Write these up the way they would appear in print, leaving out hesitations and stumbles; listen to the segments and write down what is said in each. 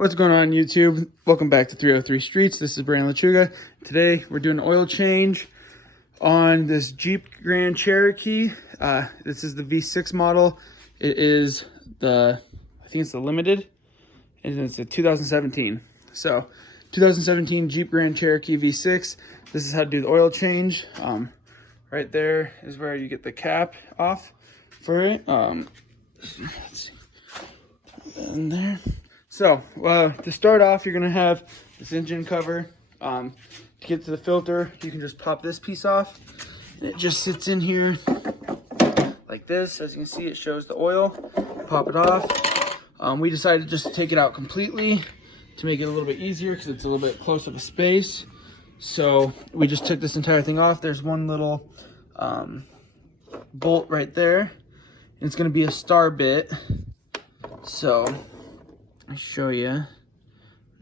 What's going on YouTube? Welcome back to 303 Streets. This is Brandon Lechuga. Today we're doing an oil change on this Jeep Grand Cherokee. This is the V6 model. It is I think it's the Limited, and it's a 2017. So 2017 Jeep Grand Cherokee V6. This is how to do the oil change. Right there is where you get the cap off for it. Let's see. In there. So, to start off, you're going to have this engine cover. To get to the filter, you can just pop this piece off. And it just sits in here like this. As you can see, it shows the oil. Pop it off. We decided just to take it out completely to make it a little bit easier because it's a little bit close of a space. So, we just took this entire thing off. There's one little bolt right there. And it's going to be a star bit. So, I'll show you.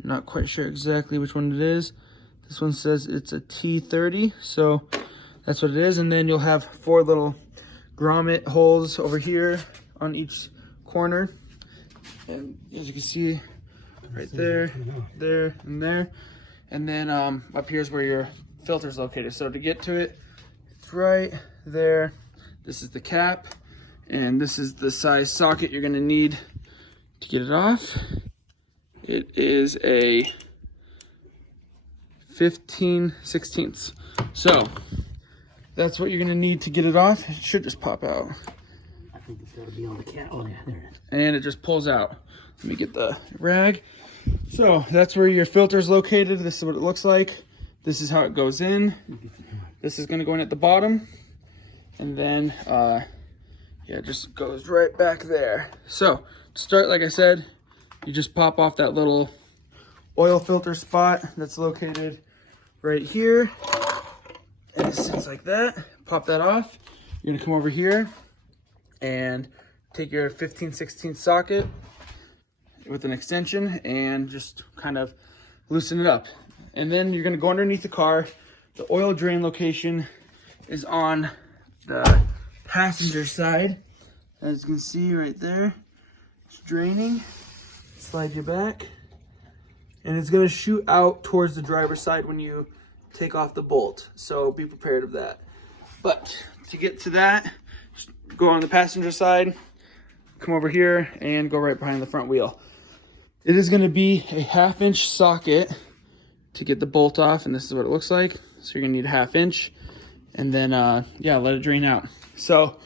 Not quite sure exactly which one it is. This one says it's a T30, so that's what it is. And then you'll have 4 little grommet holes over here on each corner. And as you can see, right there, there, and there. And then up here is where your filter is located. So to get to it, it's right there. This is the cap, and this is the size socket you're gonna need to get it off. It is a 15/16. So that's what you're gonna need to get it off. It should just pop out. I think it's gotta be on the cat. Oh yeah, there it is. And it just pulls out. Let me get the rag. So that's where your filter is located. This is what it looks like. This is how it goes in. This is gonna go in at the bottom. And then, yeah, it just goes right back there. So to start, like I said, you just pop off that little oil filter spot that's located right here. And it sits like that. Pop that off. You're gonna come over here and take your 15/16 socket with an extension and just kind of loosen it up. And then you're gonna go underneath the car. The oil drain location is on the passenger side. As you can see right there, it's draining. Slide you back, and it's going to shoot out towards the driver's side when you take off the bolt, so be prepared of that. But to get to that, just go on the passenger side, come over here, and go right behind the front wheel. It is going to be a 1/2 inch socket to get the bolt off, and this is what it looks like. So you're going to need a 1/2 inch, and then yeah, let it drain out. So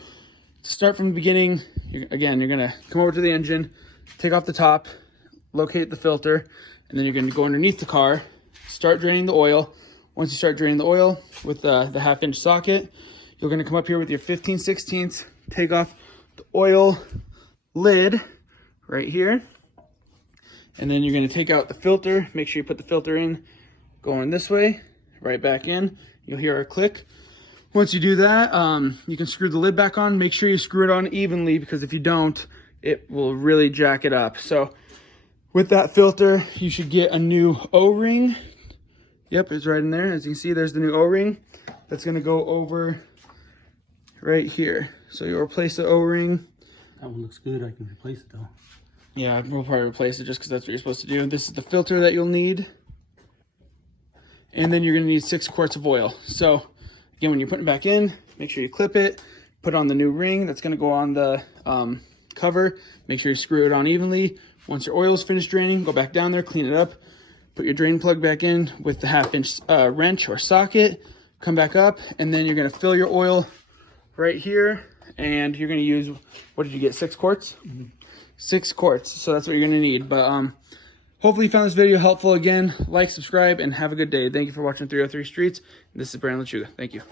to start from the beginning, you're going to come over to the engine, take off the top, locate the filter, and then you're going to go underneath the car, start draining the oil. Once you start draining the oil with the 1/2 inch socket, you're going to come up here with your 15/16, take off the oil lid right here, and then you're going to take out the filter. Make sure you put the filter in going this way, right back in. You'll hear a click. Once you do that, you can screw the lid back on. Make sure you screw it on evenly, because if you don't, it will really jack it up. So with that filter, you should get a new O-ring. Yep, it's right in there. As you can see, there's the new O-ring. That's gonna go over right here. So you'll replace the O-ring. That one looks good. I can replace it though. Yeah, we'll probably replace it just because that's what you're supposed to do. This is the filter that you'll need. And then you're gonna need 6 quarts of oil. So again, when you're putting it back in, make sure you clip it, put on the new ring that's gonna go on the cover. Make sure you screw it on evenly. Once your oil is finished draining, go back down there, clean it up, put your drain plug back in with the 1/2 inch wrench or socket, come back up, and then you're gonna fill your oil right here, and you're gonna use, what did you get, 6 quarts? Mm-hmm. 6 quarts, so that's what you're gonna need. But hopefully you found this video helpful. Again, like, subscribe, and have a good day. Thank you for watching 303 Streets. This is Brandon Lechuga. Thank you.